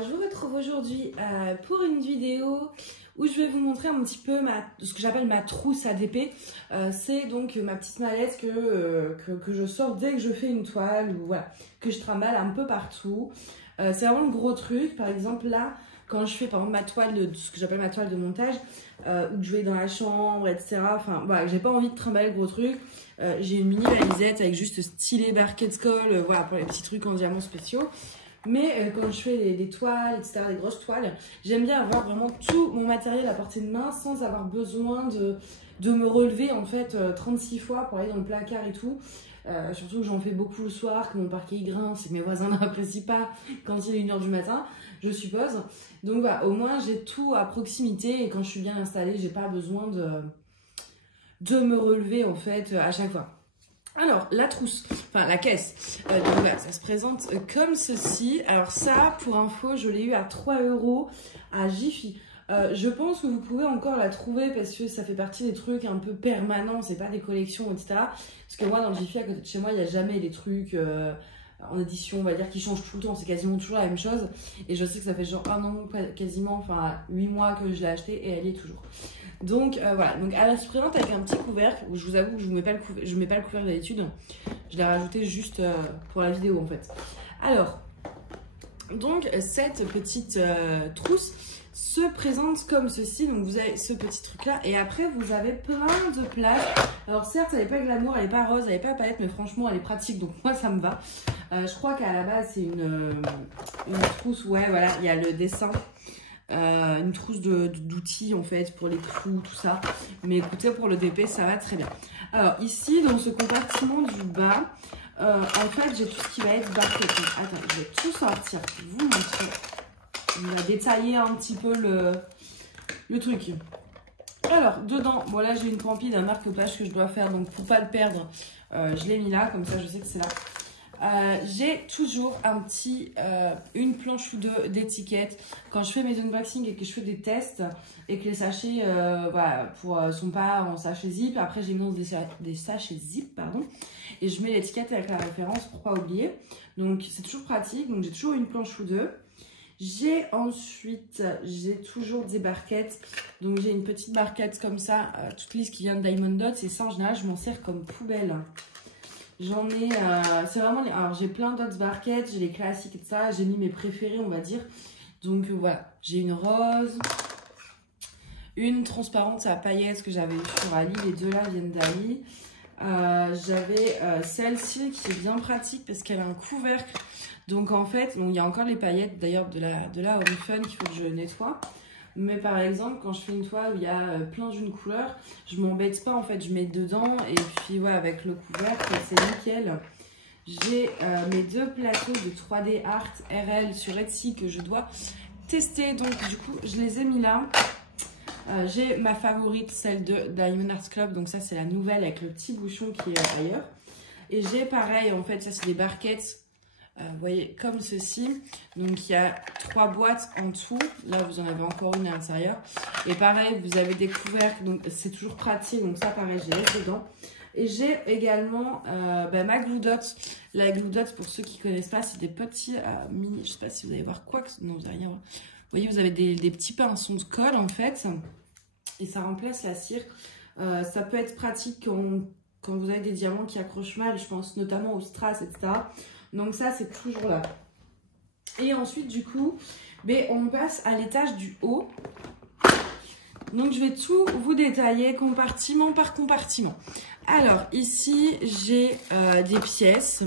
Alors je vous retrouve aujourd'hui pour une vidéo où je vais vous montrer un petit peu ce que j'appelle ma trousse ADP. C'est donc ma petite mallette que je sors dès que je fais une toile ou voilà, que je trimballe un peu partout. C'est vraiment le gros truc. Par exemple là, quand je fais par exemple ma toile, ce que j'appelle ma toile de montage, où je vais dans la chambre, etc. Enfin voilà, j'ai pas envie de trimballer le gros truc. J'ai une mini valisette avec juste stylet barquette colle, voilà, pour les petits trucs en diamants spéciaux. Mais quand je fais des toiles, etc., des grosses toiles, j'aime bien avoir vraiment tout mon matériel à portée de main sans avoir besoin de me relever en fait 36 fois pour aller dans le placard et tout. Surtout que j'en fais beaucoup le soir, que mon parquet il grince et que mes voisins n'apprécient pas quand il est 1 h du matin, je suppose. Donc voilà, au moins j'ai tout à proximité et quand je suis bien installée, j'ai pas besoin de me relever en fait à chaque fois. Alors, la trousse, enfin la caisse, donc voilà, ça se présente comme ceci. Alors ça, pour info, je l'ai eu à 3 € à Jiffy. Je pense que vous pouvez encore la trouver parce que ça fait partie des trucs un peu permanents, c'est pas des collections, etc. Parce que moi, dans le Jiffy, à côté de chez moi, il n'y a jamais des trucs en édition, on va dire, qui changent tout le temps. C'est quasiment toujours la même chose. Et je sais que ça fait genre 1 an, quasiment, enfin 8 mois que je l'ai acheté et elle y est toujours. Donc voilà, donc elle se présente avec un petit couvercle où je vous avoue que je ne mets pas le couvercle d'habitude. Je l'ai rajouté juste pour la vidéo en fait. Alors, donc cette petite trousse se présente comme ceci. Donc vous avez ce petit truc là et après vous avez plein de places. Alors certes elle n'est pas glamour, elle n'est pas rose, elle n'est pas paillette, mais franchement elle est pratique donc moi ça me va. Je crois qu'à la base c'est une trousse, ouais voilà, il y a le dessin. Une trousse d'outils en fait pour les clous, tout ça. Mais écoutez, pour le DP, ça va très bien. Alors ici, dans ce compartiment du bas, en fait, j'ai tout ce qui va être barquette. Attends, je vais tout sortir pour vous montrer. On va détailler un petit peu le truc. Alors, dedans, bon là, j'ai une campie d'un marque-page que je dois faire. Donc, pour pas le perdre, je l'ai mis là. Comme ça, je sais que c'est là. J'ai toujours une planche ou deux d'étiquettes quand je fais mes unboxings et que je fais des tests et que les sachets voilà, sont pas en sachet zip. Après j'ai mis des sachets zip pardon, et je mets l'étiquette avec la référence pour pas oublier. Donc c'est toujours pratique. Donc j'ai toujours une planche ou deux. J'ai toujours des barquettes. Donc j'ai une petite barquette comme ça, toute lisse qui vient de Diamond Dots et ça en général je m'en sers comme poubelle. J'en ai, c'est vraiment, alors j'ai plein d'autres barquettes, j'ai les classiques et tout ça, j'ai mis mes préférés on va dire. Donc voilà, j'ai une rose, une transparente à paillettes que j'avais eu sur Ali, les deux là viennent d'Ali. J'avais celle-ci qui est bien pratique parce qu'elle a un couvercle. Donc en fait, il y a encore les paillettes d'ailleurs de la Home Fun qu'il faut que je nettoie. Mais par exemple, quand je fais une toile où il y a plein d'une couleur, je m'embête pas en fait, je mets dedans et puis ouais, avec le couvercle, c'est nickel. J'ai mes 2 plateaux de 3D Art RL sur Etsy que je dois tester, donc du coup, je les ai mis là. J'ai ma favorite, celle de Diamond Art Club, donc ça c'est la nouvelle avec le petit bouchon qui est ailleurs. Et j'ai pareil, en fait, ça c'est des barquettes. Vous voyez, comme ceci. Donc, il y a 3 boîtes en tout. Là, vous en avez encore une à l'intérieur. Et pareil, vous avez des couvercles. Donc, c'est toujours pratique. Donc, ça, pareil, j'ai les dedans. Et j'ai également ma Glue Dot. La Glue Dot, pour ceux qui ne connaissent pas, c'est des petits mini... Je ne sais pas si vous allez voir quoi. Non, vous n'allez rien voir. Vous voyez, vous avez des petits pinceaux de colle, en fait. Et ça remplace la cire. Ça peut être pratique quand vous avez des diamants qui accrochent mal. Je pense notamment aux strass, etc. Donc ça, c'est toujours là. Et ensuite, du coup, on passe à l'étage du haut. Donc, je vais tout vous détailler compartiment par compartiment. Alors, ici, j'ai des pièces.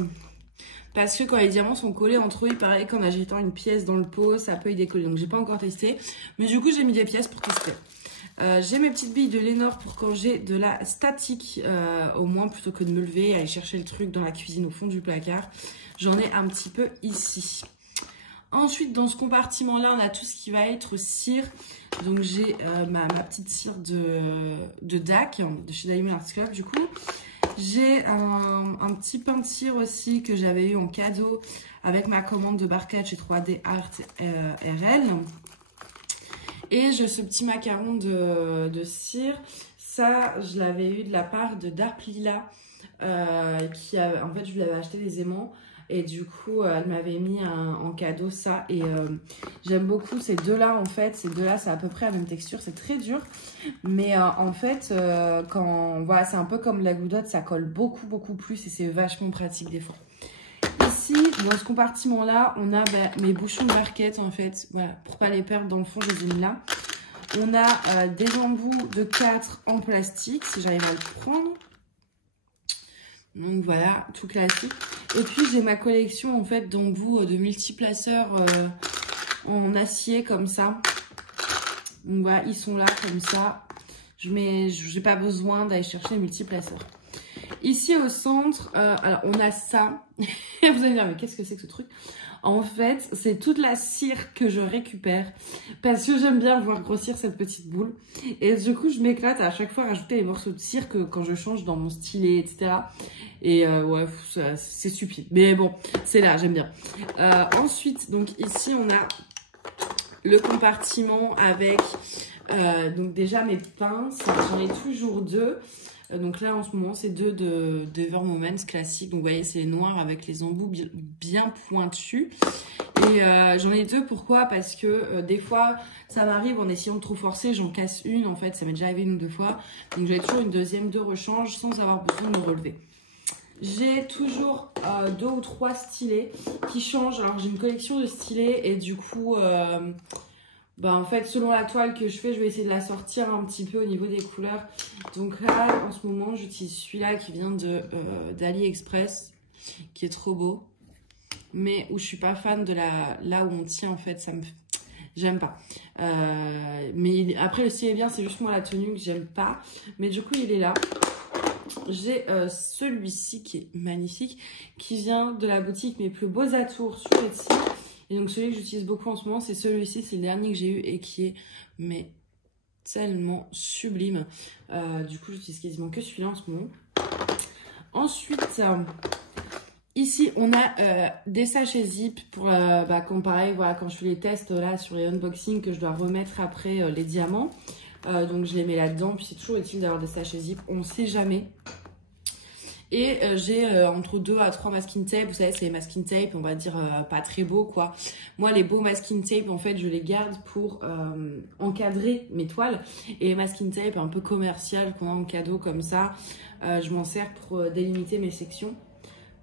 Parce que quand les diamants sont collés entre eux, il paraît qu'en agitant une pièce dans le pot, ça peut y décoller. Donc, j'ai pas encore testé. Mais du coup, j'ai mis des pièces pour tester. J'ai mes petites billes de Lénore pour quand j'ai de la statique, au moins plutôt que de me lever et aller chercher le truc dans la cuisine au fond du placard. J'en ai un petit peu ici. Ensuite, dans ce compartiment-là, on a tout ce qui va être cire. Donc, j'ai ma petite cire de DAC, de chez Diamond Art Club, du coup. J'ai un petit pain de cire aussi que j'avais eu en cadeau avec ma commande de barquette chez 3D Art RL. Et j'ai ce petit macaron de cire. Ça, je l'avais eu de la part de Dark Lila. En fait, je lui avais acheté des aimants. Et du coup, elle m'avait mis en cadeau ça. Et j'aime beaucoup ces deux-là, en fait. Ces deux-là, c'est à peu près la même texture. C'est très dur. Mais en fait, voilà, c'est un peu comme la goudotte. Ça colle beaucoup, beaucoup plus. Et c'est vachement pratique des fois. Ici, dans ce compartiment-là, on a mes bouchons de barquette, en fait. Voilà, pour pas les perdre dans le fond, je les ai mis là. On a des embouts de 4 en plastique, si j'arrive à le prendre. Donc voilà, tout classique. Et puis j'ai ma collection en fait d'embouts de multiplaceurs en acier comme ça. Donc voilà, ils sont là comme ça. Je n'ai pas besoin d'aller chercher les multiplaceurs. Ici au centre, alors on a ça. Vous allez me dire, mais qu'est-ce que c'est que ce truc? En fait, c'est toute la cire que je récupère parce que j'aime bien voir grossir cette petite boule. Et du coup, je m'éclate à chaque fois à rajouter les morceaux de cire quand je change dans mon stylet, etc. Et ouais, c'est stupide. Mais bon, c'est là, j'aime bien. Ensuite, donc ici, on a le compartiment avec donc déjà mes pinces. J'en ai toujours 2. Donc là, en ce moment, c'est 2 de Evermoments classiques. Donc, vous voyez, c'est noir avec les embouts bien pointus. Et j'en ai 2, pourquoi? Parce que des fois, ça m'arrive en essayant de trop forcer, j'en casse une. En fait, ça m'est déjà arrivé 1 ou 2 fois. Donc, j'ai toujours une deuxième de rechange sans avoir besoin de me relever. J'ai toujours 2 ou 3 stylets qui changent. Alors, j'ai une collection de stylets et du coup... en fait, selon la toile que je fais, je vais essayer de la sortir un petit peu au niveau des couleurs. Donc là, en ce moment, j'utilise celui-là qui vient d'AliExpress, qui est trop beau. Mais où je suis pas fan de là où on tient, en fait, j'aime pas. Mais après, le style est bien, c'est juste moi la tenue que j'aime pas. Mais du coup, il est là. J'ai celui-ci qui est magnifique, qui vient de la boutique Mes Plus Beaux Atours sur Etsy. Et donc celui que j'utilise beaucoup en ce moment, c'est celui-ci, c'est le dernier que j'ai eu et qui est tellement sublime. Du coup, j'utilise quasiment que celui-là en ce moment. Ensuite, ici, on a des sachets zip pour, comme pareil, voilà, quand je fais les tests là sur les unboxings que je dois remettre après les diamants. Donc je les mets là-dedans, puis c'est toujours utile d'avoir des sachets zip, on ne sait jamais. Et j'ai entre 2 à 3 masking tape. Vous savez, c'est les masking tape, on va dire pas très beaux quoi. Moi, les beaux masking tape, en fait, je les garde pour encadrer mes toiles. Et les masking tape un peu commercial qu'on a en cadeau comme ça, je m'en sers pour délimiter mes sections.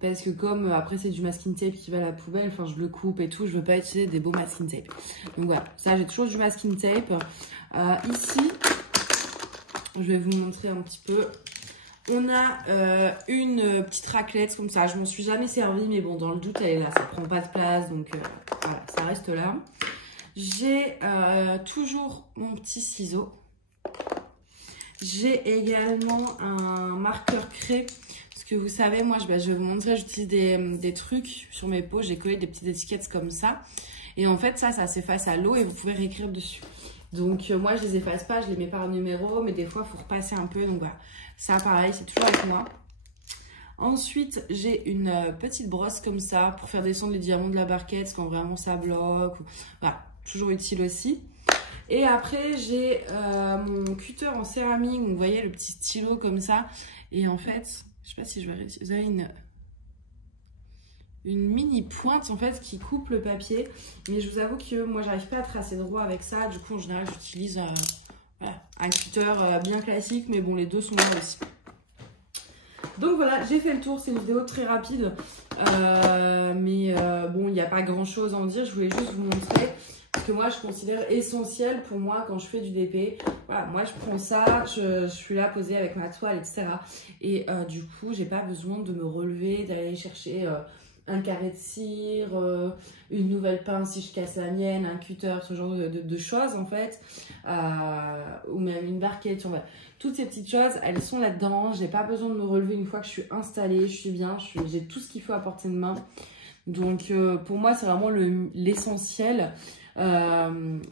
Parce que comme après c'est du masking tape qui va à la poubelle, enfin je le coupe et tout, je veux pas utiliser des beaux masking tape. Donc voilà, ça j'ai toujours du masking tape. Ici, je vais vous montrer un petit peu. On a une petite raclette comme ça. Je m'en suis jamais servi, mais bon, dans le doute, elle est là. Ça prend pas de place, donc voilà, ça reste là. J'ai toujours mon petit ciseau. J'ai également un marqueur craie. Parce que vous savez, moi, je vais vous montrer, j'utilise des trucs sur mes pots. J'ai collé des petites étiquettes comme ça. Et en fait, ça s'efface à l'eau et vous pouvez réécrire dessus. Donc moi je les efface pas, je les mets par numéro, mais des fois il faut repasser un peu, donc voilà. Ça pareil, c'est toujours avec moi. Ensuite j'ai une petite brosse comme ça pour faire descendre les diamants de la barquette quand vraiment ça bloque. Voilà, toujours utile aussi. Et après j'ai mon cutter en céramique, vous voyez le petit stylo comme ça. Et en fait, je sais pas si je vais réussir, vous avez une mini pointe en fait qui coupe le papier, mais je vous avoue que moi j'arrive pas à tracer droit avec ça. Du coup en général j'utilise voilà, un cutter bien classique, mais bon les deux sont bons aussi. Donc voilà, j'ai fait le tour, c'est une vidéo très rapide, mais bon il n'y a pas grand chose à en dire. Je voulais juste vous montrer ce que moi je considère essentiel pour moi quand je fais du DP. Voilà, moi je prends ça, je suis là posée avec ma toile, etc. Et du coup j'ai pas besoin de me relever, d'aller chercher un carré de cire, une nouvelle pince si je casse la mienne, un cutter, ce genre de choses en fait, ou même une barquette. Voilà. Toutes ces petites choses, elles sont là-dedans. J'ai pas besoin de me relever une fois que je suis installée, je suis bien, j'ai tout ce qu'il faut à portée de main. Donc pour moi c'est vraiment l'essentiel.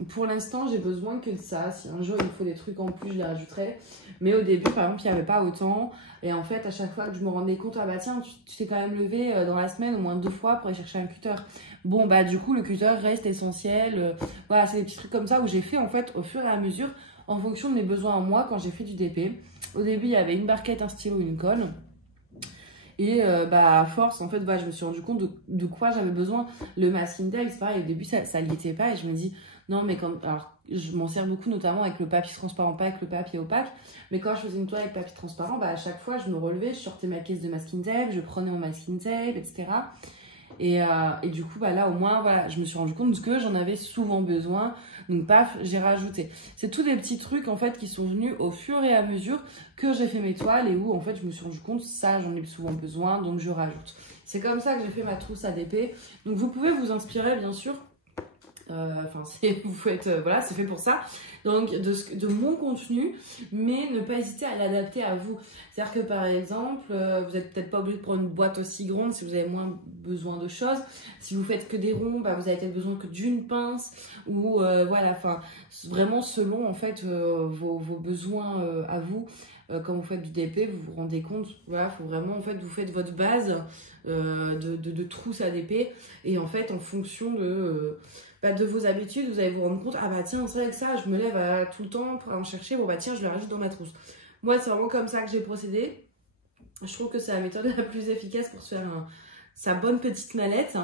Pour l'instant j'ai besoin que de ça. Si un jour il me faut des trucs en plus, je les rajouterai. Mais au début par exemple il n'y avait pas autant. Et en fait à chaque fois que je me rendais compte, ah bah tiens tu t'es quand même levé dans la semaine au moins 2 fois pour aller chercher un cutter. Bon bah du coup le cutter reste essentiel. Voilà, c'est des petits trucs comme ça où j'ai fait en fait au fur et à mesure en fonction de mes besoins en moi quand j'ai fait du DP. Au début il y avait une barquette, un stylo, une colle. Et à force, en fait, je me suis rendu compte de quoi j'avais besoin. Le masking tape, c'est pareil, au début, ça n'y était pas. Et je me dis, non, mais alors, je m'en sers beaucoup, notamment avec le papier transparent, pas avec le papier opaque. Mais quand je faisais une toile avec papier transparent, à chaque fois, je me relevais, je sortais ma caisse de masking tape, je prenais mon masking tape, etc. Et du coup, là, au moins, voilà, je me suis rendu compte que j'en avais souvent besoin. Donc, paf, j'ai rajouté. C'est tous des petits trucs, en fait, qui sont venus au fur et à mesure que j'ai fait mes toiles et où, en fait, je me suis rendu compte, ça, j'en ai souvent besoin, donc je rajoute. C'est comme ça que j'ai fait ma trousse ADP. Donc, vous pouvez vous inspirer, bien sûr. Vous faites, voilà, c'est fait pour ça. Donc, de mon contenu, mais ne pas hésiter à l'adapter à vous. C'est-à-dire que, par exemple, vous n'êtes peut-être pas obligé de prendre une boîte aussi grande si vous avez moins besoin de choses. Si vous faites que des ronds, vous avez peut-être besoin que d'une pince. Ou, vraiment selon, en fait, vos besoins à vous. Quand vous faites du DP, vous vous rendez compte, voilà, faut vraiment, en fait, vous faites votre base de trousse ADP. Et en fait, en fonction de vos habitudes, vous allez vous rendre compte, ah tiens, c'est vrai que ça, je me lève tout le temps pour en chercher, tiens, je le rajoute dans ma trousse. Moi, c'est vraiment comme ça que j'ai procédé. Je trouve que c'est la méthode la plus efficace pour se faire sa bonne petite mallette.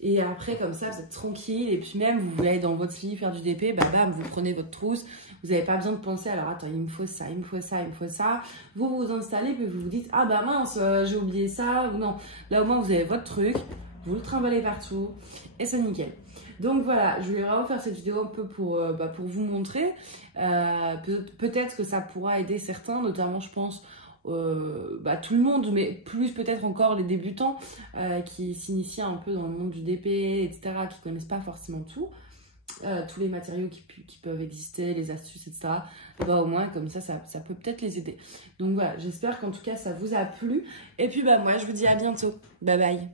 Et après, comme ça, vous êtes tranquille. Et puis même, vous voulez aller dans votre lit faire du DP, bam, vous prenez votre trousse. Vous n'avez pas besoin de penser, alors attends, il me faut ça, il me faut ça, il me faut ça. Vous vous installez, puis vous vous dites, ah mince, j'ai oublié ça, ou non. Là, au moins, vous avez votre truc, vous le trimballez partout, et c'est nickel. Donc voilà, je voulais vraiment faire cette vidéo un peu pour vous montrer. Peut-être que ça pourra aider certains, notamment, je pense, tout le monde, mais plus peut-être encore les débutants qui s'initient un peu dans le monde du DP, etc., qui ne connaissent pas forcément tout. Tous les matériaux qui peuvent exister, les astuces, etc. Au moins, comme ça peut peut-être les aider. Donc voilà, j'espère qu'en tout cas, ça vous a plu. Et puis, moi, je vous dis à bientôt. Bye bye.